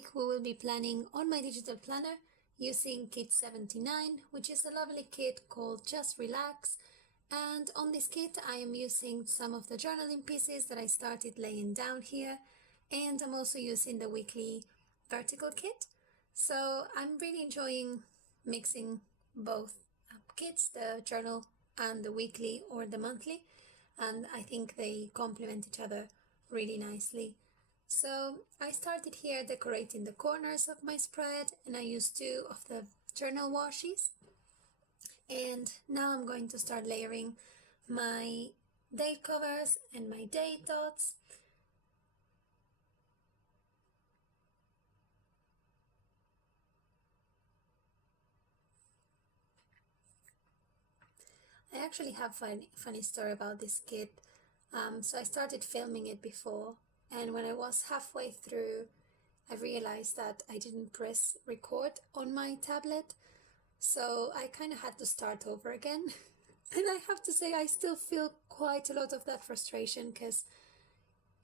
week we will be planning on my digital planner using kit 79, which is a lovely kit called Just Relax. And on this kit I am using some of the journaling pieces that I started laying down here, and I'm also using the weekly vertical kit. So I'm really enjoying mixing both kits, the journal and the weekly or the monthly, and I think they complement each other really nicely. So I started here decorating the corners of my spread, and I used 2 of the journal washes. And now I'm going to start layering my date covers and my date dots. I actually have a funny story about this kit. So I started filming it before, and when I was halfway through, I realized that I didn't press record on my tablet, so I kind of had to start over again. And I have to say I still feel quite a lot of that frustration, because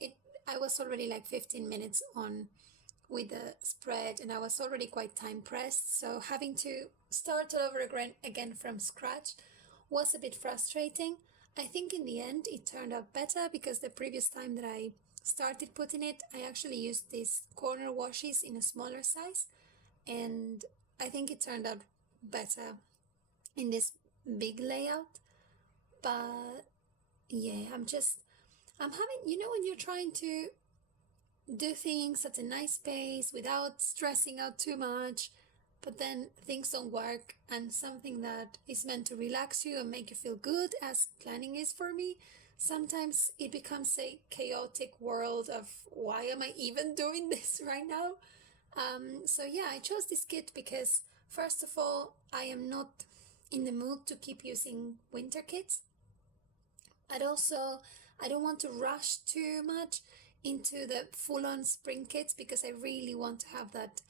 I was already like 15 minutes on with the spread and I was already quite time pressed, so having to start all over again from scratch was a bit frustrating. I think in the end it turned out better, because the previous time that I started putting it, I actually used these corner washes in a smaller size, and I think it turned out better in this big layout. But yeah, I'm having, when you're trying to do things at a nice pace without stressing out too much, but then things don't work, and something that is meant to relax you and make you feel good, as planning is for me, sometimes it becomes a chaotic world of why am I even doing this right now? So yeah, I chose this kit because first of all, I am not in the mood to keep using winter kits. And also, I don't want to rush too much into the full-on spring kits, because I really want to have that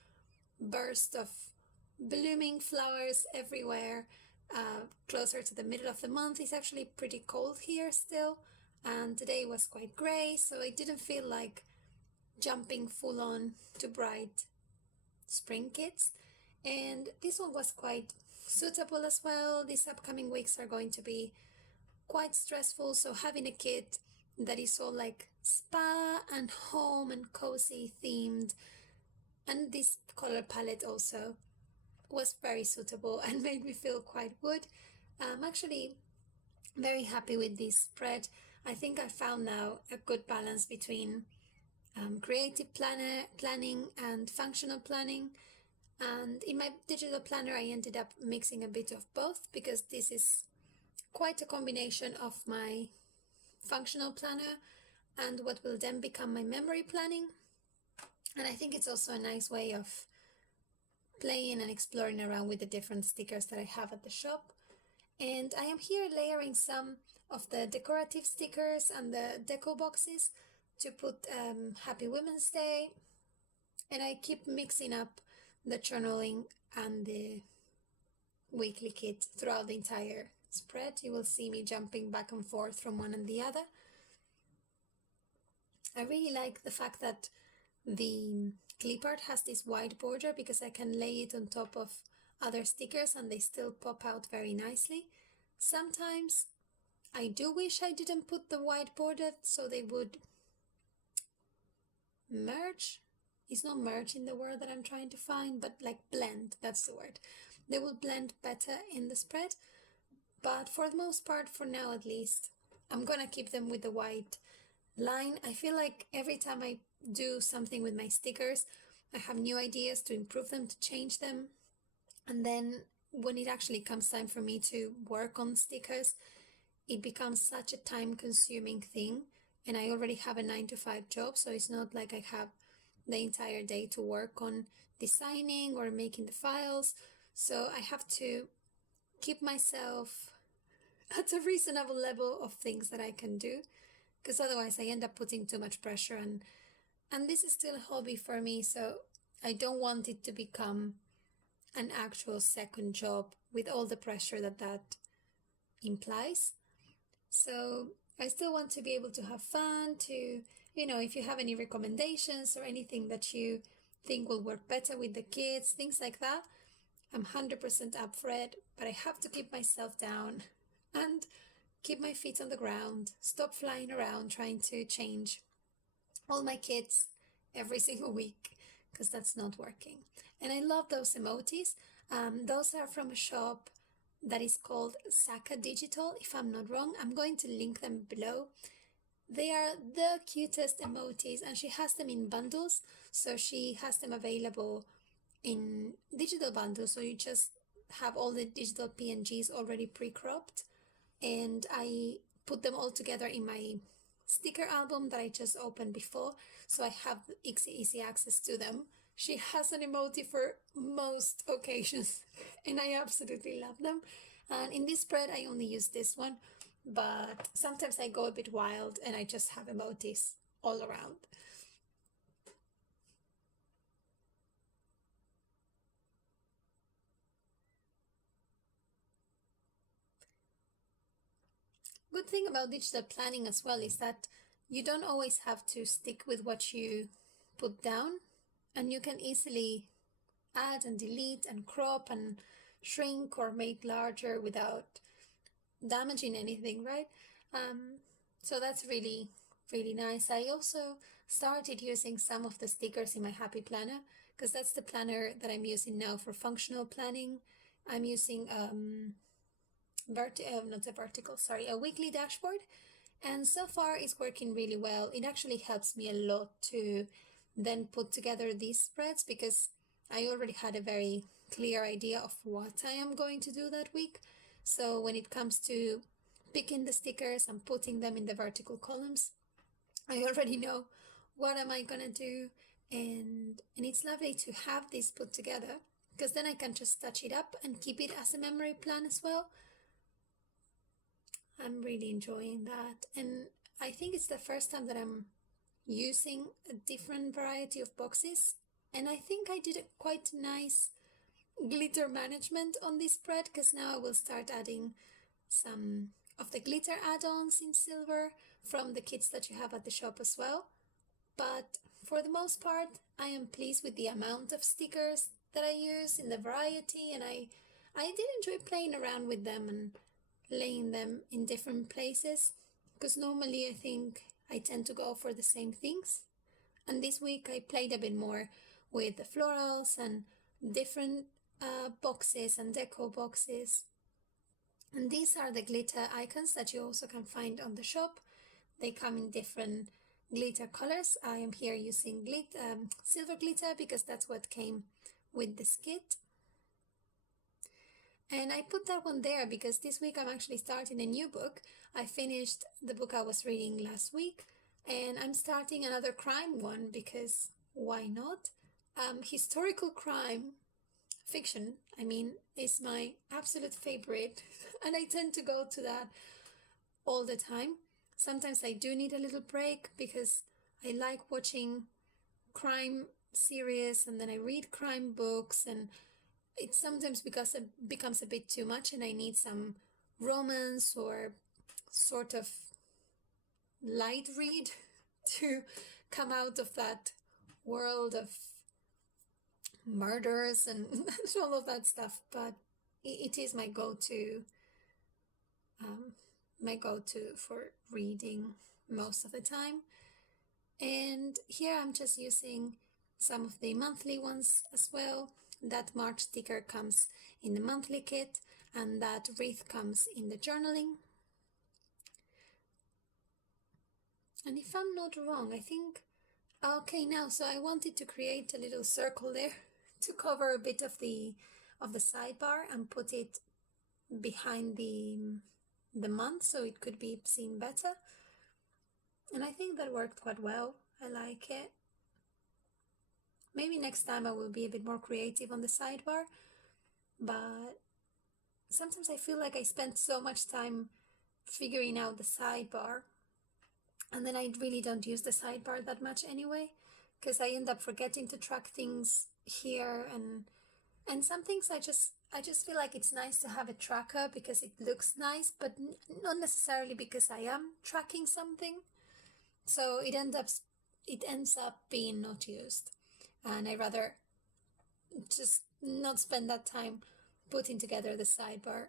burst of blooming flowers everywhere closer to the middle of the month. It's actually pretty cold here still, and today was quite grey, so I didn't feel like jumping full on to bright spring kits. And this one was quite suitable as well. These upcoming weeks are going to be quite stressful, so having a kit that is all like spa and home and cozy themed, and this color palette also was very suitable and made me feel quite good. I'm actually very happy with this spread. I think I found now a good balance between creative planning and functional planning. And in my digital planner, I ended up mixing a bit of both, because this is quite a combination of my functional planner and what will then become my memory planning. And I think it's also a nice way of playing and exploring around with the different stickers that I have at the shop. And I am here layering some of the decorative stickers and the deco boxes to put Happy Women's Day. And I keep mixing up the journaling and the weekly kit throughout the entire spread. You will see me jumping back and forth from one and the other. I really like the fact that the clip art has this white border, because I can lay it on top of other stickers and they still pop out very nicely. Sometimes I do wish I didn't put the white border, so they would merge. It's not merge in the word that I'm trying to find, but like blend, that's the word. They will blend better in the spread. But for the most part, for now at least, I'm gonna keep them with the white line. I feel like every time I do something with my stickers, I have new ideas to improve them, to change them. And then when it actually comes time for me to work on stickers, it becomes such a time-consuming thing. And I already have a 9-to-5 job, so it's not like I have the entire day to work on designing or making the files. So I have to keep myself at a reasonable level of things that I can do, because otherwise I end up putting too much pressure, and this is still a hobby for me, so I don't want it to become an actual second job with all the pressure that implies. So I still want to be able to have fun, to, if you have any recommendations or anything that you think will work better with the kids, things like that, I'm 100% up for it, but I have to keep myself down and keep my feet on the ground, stop flying around trying to change all my kits every single week, because that's not working. And I love those emojis. Those are from a shop that is called Saka Digital, if I'm not wrong. I'm going to link them below. They are the cutest emojis, and she has them in bundles. So she has them available in digital bundles, so you just have all the digital PNGs already pre-cropped, and I put them all together in my sticker album that I just opened before, so I have easy access to them. She has an emoji for most occasions and I absolutely love them. And in this spread I only use this one, but sometimes I go a bit wild and I just have emojis all around. Good thing about digital planning as well is that you don't always have to stick with what you put down, and you can easily add and delete and crop and shrink or make larger without damaging anything, right? So that's really, really nice. I also started using some of the stickers in my Happy Planner, because that's the planner that I'm using now for functional planning. I'm using a weekly dashboard, and so far it's working really well. It actually helps me a lot to then put together these spreads, because I already had a very clear idea of what I am going to do that week. So when it comes to picking the stickers and putting them in the vertical columns, I already know what am I gonna do, and it's lovely to have this put together, because then I can just touch it up and keep it as a memory plan as well. I'm really enjoying that, and I think it's the first time that I'm using a different variety of boxes, and I think I did a quite nice glitter management on this spread, because now I will start adding some of the glitter add-ons in silver from the kits that you have at the shop as well. But for the most part, I am pleased with the amount of stickers that I use in the variety, and I did enjoy playing around with them and laying them in different places, because normally I think I tend to go for the same things, and this week I played a bit more with the florals and different boxes and deco boxes. And these are the glitter icons that you also can find on the shop. They come in different glitter colors. I am here using silver glitter, because that's what came with this kit. And I put that one there because this week I'm actually starting a new book. I finished the book I was reading last week, and I'm starting another crime one, because why not? Historical crime fiction, I mean, is my absolute favorite, and I tend to go to that all the time. Sometimes I do need a little break, because I like watching crime series and then I read crime books, and it sometimes becomes a bit too much, and I need some romance or sort of light read to come out of that world of murders and all of that stuff. But it is my go-to for reading most of the time. And here I'm just using some of the monthly ones as well. That March sticker comes in the monthly kit, and that wreath comes in the journaling. And if I'm not wrong, I think, okay, now, so I wanted to create a little circle there to cover a bit of the sidebar and put it behind the month, so it could be seen better. And I think that worked quite well. I like it. Maybe next time I will be a bit more creative on the sidebar, but sometimes I feel like I spend so much time figuring out the sidebar, and then I really don't use the sidebar that much anyway, because I end up forgetting to track things here, and some things I just feel like it's nice to have a tracker because it looks nice, but not necessarily because I am tracking something. So it ends up being not used. and I'd rather just not spend that time putting together the sidebar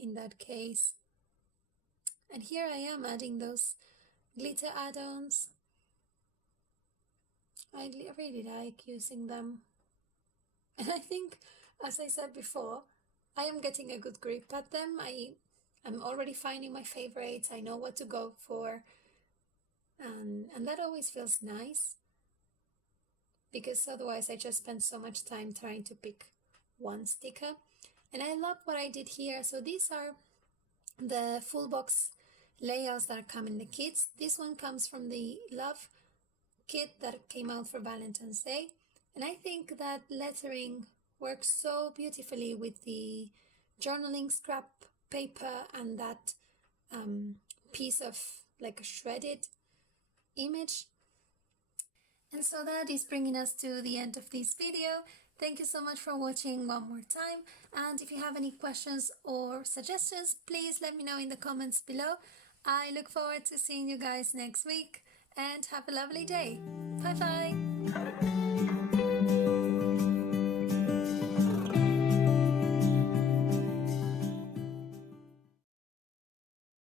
in that case. And here I am adding those glitter add-ons. I really like using them. And I think, as I said before, I am getting a good grip at them. I'm already finding my favorites. I know what to go for. And that always feels nice, because otherwise I just spend so much time trying to pick one sticker. And I love what I did here. So these are the full box layouts that come in the kits. This one comes from the Love kit that came out for Valentine's Day. And I think that lettering works so beautifully with the journaling scrap paper and that piece of like a shredded image. And so that is bringing us to the end of this video. Thank you so much for watching one more time. And if you have any questions or suggestions, please let me know in the comments below. I look forward to seeing you guys next week, and have a lovely day. Bye bye.